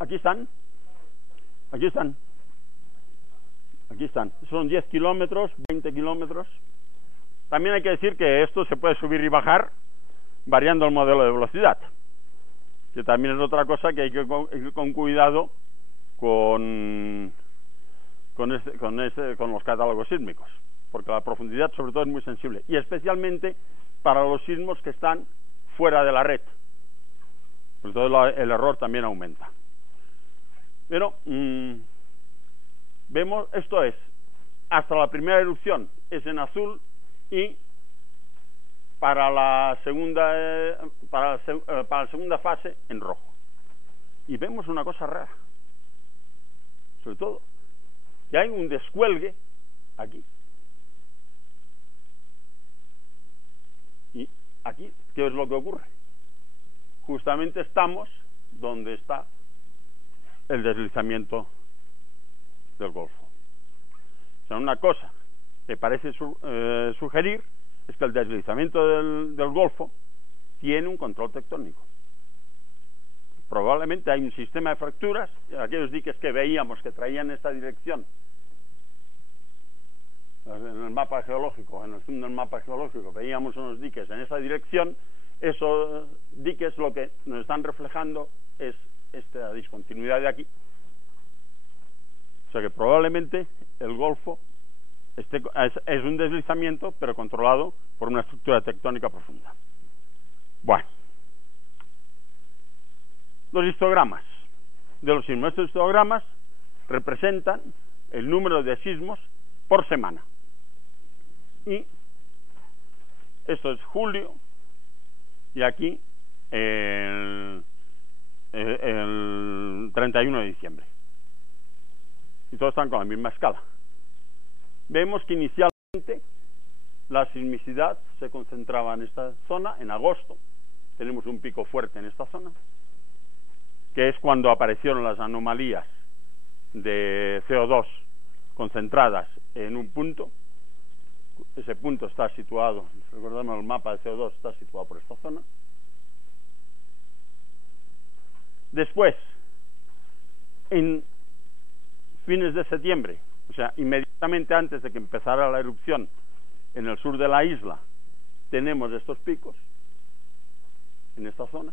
Aquí están. Aquí están. Aquí están. Son 10 kilómetros, 20 kilómetros. También hay que decir que esto se puede subir y bajar variando el modelo de velocidad, que también es otra cosa que hay que ir con cuidado con los catálogos sísmicos, porque la profundidad sobre todo es muy sensible, y especialmente para los sismos que están fuera de la red. Pues entonces el error también aumenta. Pero vemos, esto es hasta la primera erupción es en azul, y para la segunda fase en rojo. Y vemos una cosa rara, sobre todo que hay un descuelgue aquí. Y aquí, ¿qué es lo que ocurre? Justamente estamos donde está el deslizamiento del Golfo. O sea, una cosa que parece sugerir es que el deslizamiento del Golfo tiene un control tectónico. Probablemente hay un sistema de fracturas, aquellos diques que veíamos que traían esta dirección en el mapa geológico, en el zoom del mapa geológico, veíamos unos diques en esa dirección. Esos diques lo que nos están reflejando es esta discontinuidad de aquí. O sea que probablemente el Golfo es un deslizamiento, pero controlado por una estructura tectónica profunda. Bueno, los histogramas de los sismos. Estos histogramas representan el número de sismos por semana. Y esto es julio, y aquí el 31 de diciembre. Y todos están con la misma escala. Vemos que inicialmente la sismicidad se concentraba en esta zona. En agosto tenemos un pico fuerte en esta zona, que es cuando aparecieron las anomalías de CO2 concentradas en un punto. Ese punto está situado, recordemos el mapa de CO2, está situado por esta zona. Después, en fines de septiembre, o sea, inmediatamente antes de que empezara la erupción en el sur de la isla, tenemos estos picos en esta zona.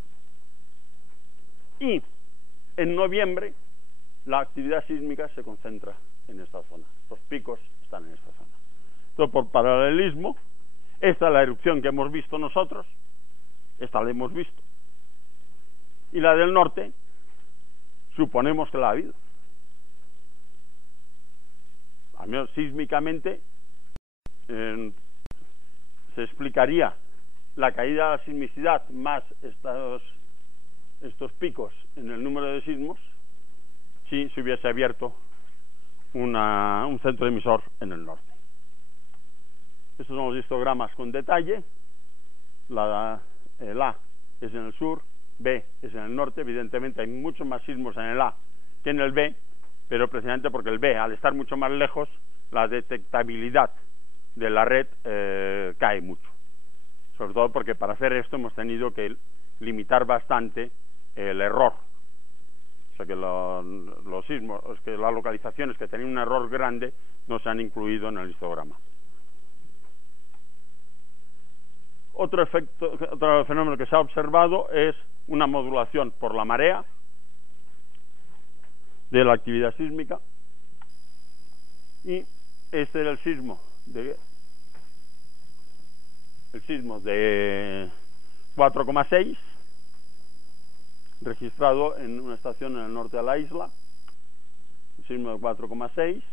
Y en noviembre la actividad sísmica se concentra en esta zona. Los picos están en esta zona. Entonces, por paralelismo, esta es la erupción que hemos visto nosotros, esta la hemos visto, y la del norte suponemos que la ha habido. Al menos sísmicamente se explicaría la caída de la sismicidad más estos picos en el número de sismos si se hubiese abierto un centro emisor en el norte. Estos son los histogramas con detalle. El A es en el sur, B es en el norte. Evidentemente hay muchos más sismos en el A que en el B, pero precisamente porque el B, al estar mucho más lejos, la detectabilidad de la red cae mucho. Sobre todo porque para hacer esto hemos tenido que limitar bastante el error. O sea que los sismos, que las localizaciones que tenían un error grande no se han incluido en el histograma. Otro fenómeno que se ha observado es una modulación por la marea de la actividad sísmica, y este era el sismo de 4,6 registrado en una estación en el norte de la isla, el sismo de 4,6.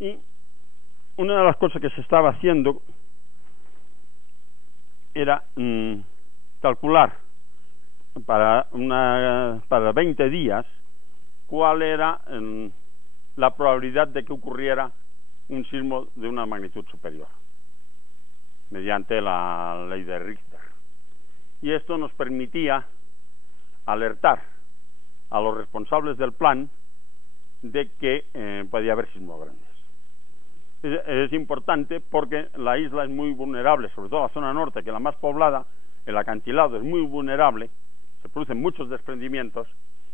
Y una de las cosas que se estaba haciendo era calcular para 20 días cuál era la probabilidad de que ocurriera un sismo de una magnitud superior mediante la ley de Richter. Y esto nos permitía alertar a los responsables del plan de que podía haber sismos grandes. Es importante porque la isla es muy vulnerable, sobre todo la zona norte, que es la más poblada, el acantilado es muy vulnerable se producen muchos desprendimientos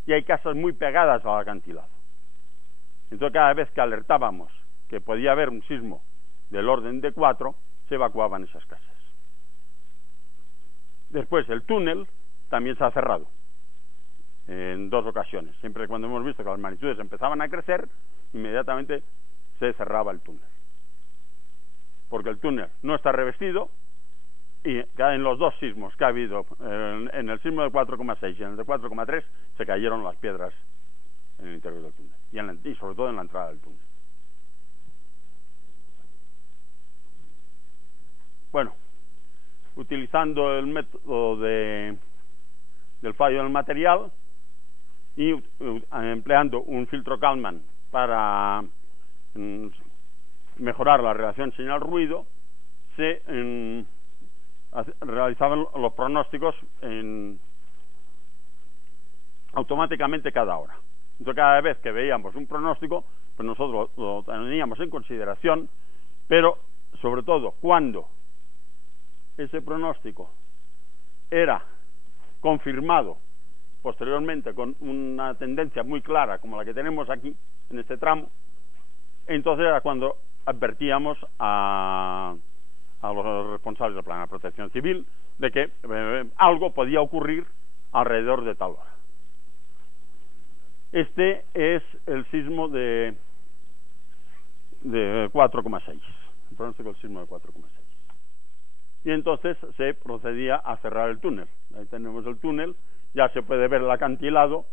y hay casas muy pegadas al acantilado. Entonces cada vez que alertábamos que podía haber un sismo del orden de 4, se evacuaban esas casas. Después el túnel también se ha cerrado en 2 ocasiones. Siempre cuando hemos visto que las magnitudes empezaban a crecer, inmediatamente se cerraba el túnel. Porque el túnel no está revestido y en los 2 sismos que ha habido, en el sismo de 4,6 y en el de 4,3, se cayeron las piedras en el interior del túnel y sobre todo en la entrada del túnel. Bueno, utilizando el método del fallo del material y empleando un filtro Kalman para mejorar la relación señal-ruido, se realizaban los pronósticos automáticamente cada hora. Entonces cada vez que veíamos un pronóstico, pues nosotros lo teníamos en consideración, pero sobre todo cuando ese pronóstico era confirmado posteriormente con una tendencia muy clara como la que tenemos aquí en este tramo, entonces era cuando advertíamos a los responsables del plan de protección civil de que algo podía ocurrir alrededor de tal hora. Este es el sismo de 4,6, el pronóstico del sismo de 4,6. Y entonces se procedía a cerrar el túnel. Ahí tenemos el túnel, ya se puede ver el acantilado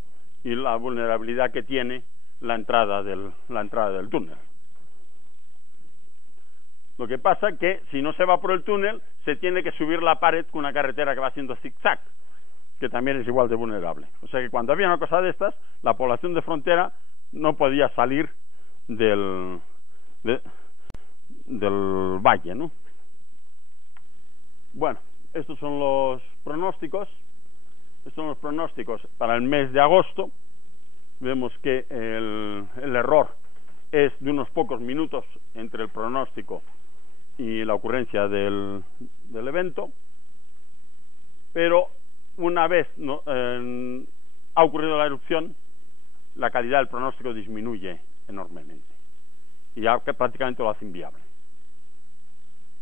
y la vulnerabilidad que tiene la entrada del túnel. Lo que pasa es que si no se va por el túnel, se tiene que subir la pared con una carretera que va haciendo zigzag, que también es igual de vulnerable. O sea que cuando había una cosa de estas, la población de frontera no podía salir del valle, ¿no? Bueno, estos son los pronósticos. Estos son los pronósticos para el mes de agosto. Vemos que el error es de unos pocos minutos entre el pronóstico y la ocurrencia del evento, pero una vez ha ocurrido la erupción, la calidad del pronóstico disminuye enormemente y ya que prácticamente lo hace inviable.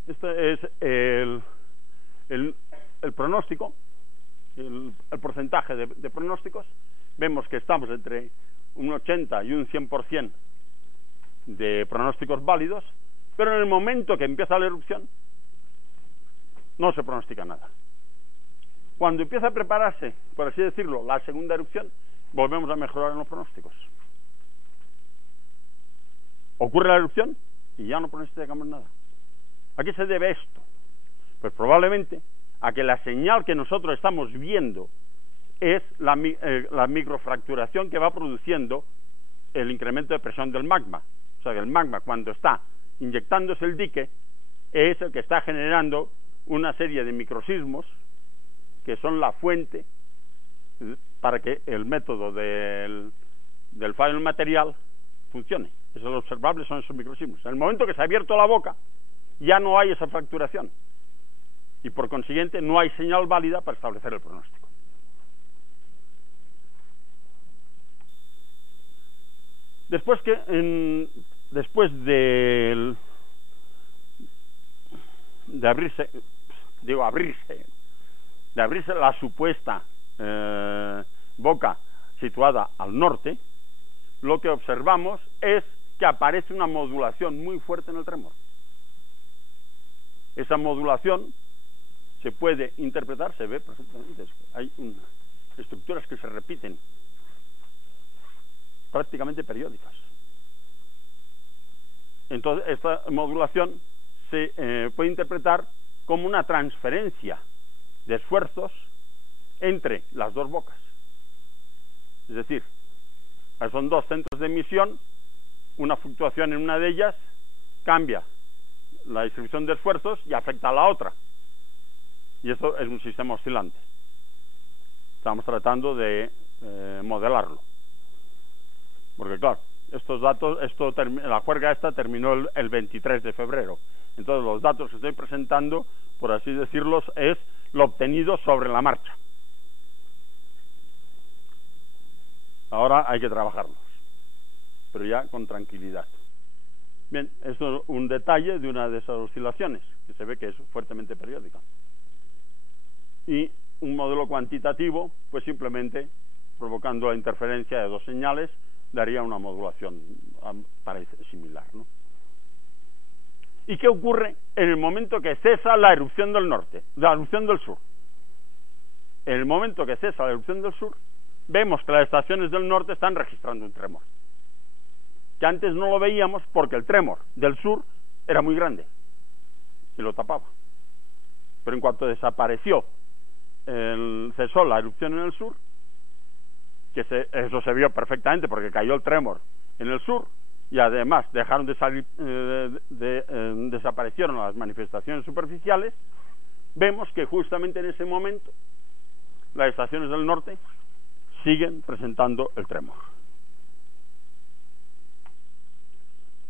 Este es el pronóstico, el porcentaje de pronósticos. Vemos que estamos entre un 80 y un 100% de pronósticos válidos, pero en el momento que empieza la erupción no se pronostica nada. Cuando empieza a prepararse, por así decirlo, la segunda erupción, volvemos a mejorar en los pronósticos. Ocurre la erupción y ya no pronosticamos nada. ¿A qué se debe esto? Pues probablemente a que la señal que nosotros estamos viendo es la microfracturación que va produciendo el incremento de presión del magma. O sea que el magma, cuando está inyectándose el dique, es el que está generando una serie de microsismos que son la fuente para que el método del fallo del material funcione. Eso es lo observable, son esos microsismos. En el momento que se ha abierto la boca, ya no hay esa fracturación y por consiguiente no hay señal válida para establecer el pronóstico. Después de abrirse la supuesta boca situada al norte, lo que observamos es que aparece una modulación muy fuerte en el tremor. Esa modulación se puede interpretar, se ve perfectamente, hay estructuras que se repiten prácticamente periódicas. Entonces esta modulación se puede interpretar como una transferencia de esfuerzos entre las dos bocas. Es decir, son dos centros de emisión, una fluctuación en una de ellas cambia la distribución de esfuerzos y afecta a la otra. Y eso es un sistema oscilante. Estamos tratando de modelarlo. Porque claro, estos datos, la juerga esta terminó el 23 de febrero. Entonces los datos que estoy presentando, por así decirlos, es lo obtenido sobre la marcha. Ahora hay que trabajarlos, pero ya con tranquilidad. Bien, esto es un detalle de una de esas oscilaciones, que se ve que es fuertemente periódica. Y un modelo cuantitativo, pues simplemente provocando la interferencia de dos señales, daría una modulación similar, ¿no? ¿Y qué ocurre en el momento que cesa la erupción del norte, la erupción del sur? En el momento que cesa la erupción del sur, vemos que las estaciones del norte están registrando un tremor, que antes no lo veíamos porque el tremor del sur era muy grande y lo tapaba. Pero en cuanto desapareció, cesó la erupción en el sur, eso se vio perfectamente porque cayó el tremor en el sur, y además dejaron de salir, desaparecieron las manifestaciones superficiales. Vemos que justamente en ese momento las estaciones del norte siguen presentando el tremor.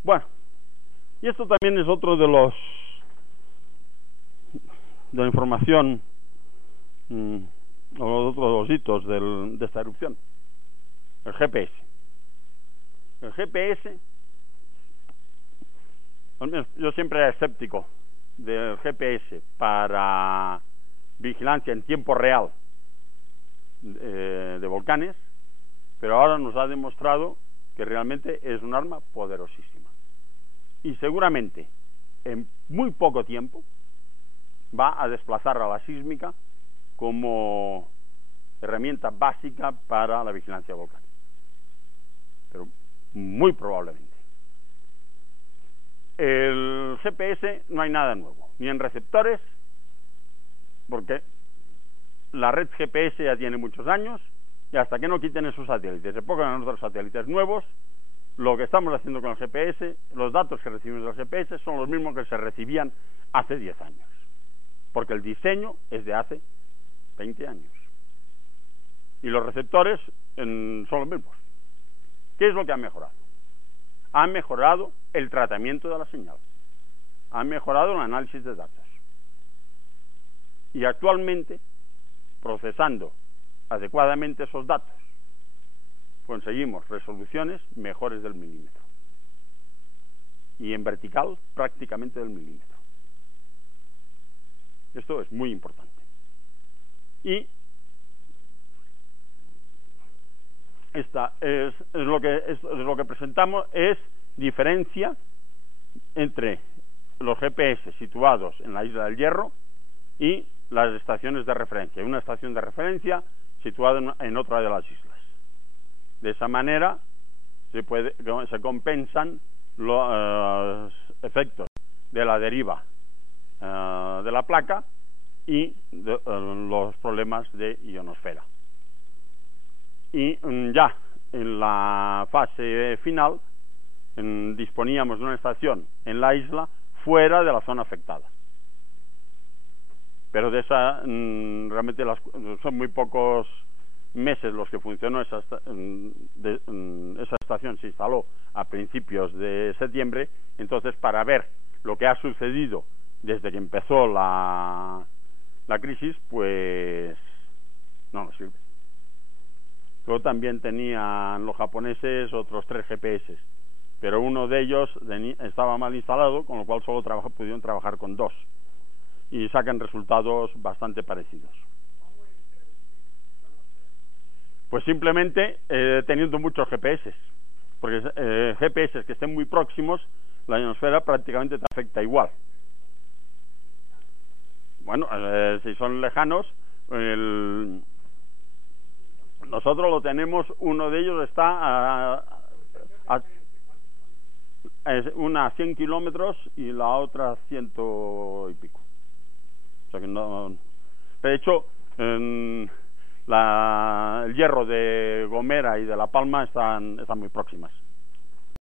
Bueno, y esto también es otro de la información o otros de los hitos de esta erupción. El GPS. El GPS, al menos yo siempre era escéptico del GPS para vigilancia en tiempo real de volcanes, pero ahora nos ha demostrado que realmente es un arma poderosísima. Y seguramente en muy poco tiempo va a desplazar a la sísmica como herramienta básica para la vigilancia volcánica. Pero muy probablemente. El GPS no hay nada nuevo, ni en receptores, porque la red GPS ya tiene muchos años, y hasta que no quiten esos satélites, se pongan otros satélites nuevos, lo que estamos haciendo con el GPS, los datos que recibimos del GPS son los mismos que se recibían hace 10 años, porque el diseño es de hace 20 años. Y los receptores son los mismos. ¿Qué es lo que ha mejorado? Ha mejorado el tratamiento de la señal, ha mejorado el análisis de datos. Y actualmente, procesando adecuadamente esos datos, conseguimos resoluciones mejores del milímetro. Y en vertical, prácticamente del milímetro. Esto es muy importante. Y esta es lo que presentamos, es diferencia entre los GPS situados en la isla del Hierro y las estaciones de referencia. Una estación de referencia situada en otra de las islas. De esa manera se compensan los efectos de la deriva de la placa y los problemas de ionosfera. Y ya en la fase final disponíamos de una estación en la isla fuera de la zona afectada. Pero de esa realmente son muy pocos meses los que funcionó esa estación. Se instaló a principios de septiembre. Entonces, para ver lo que ha sucedido desde que empezó la crisis, pues no nos sirve. Luego también tenían los japoneses otros 3 GPS, pero uno de ellos estaba mal instalado, con lo cual solo pudieron trabajar con 2 y sacan resultados bastante parecidos. Pues simplemente teniendo muchos GPS, porque GPS que estén muy próximos, la ionosfera prácticamente te afecta igual. Bueno, si son lejanos, nosotros lo tenemos, uno de ellos está una a 100 kilómetros y la otra a 100 y pico. O sea que no. De hecho, el Hierro de Gomera y de La Palma están muy próximas.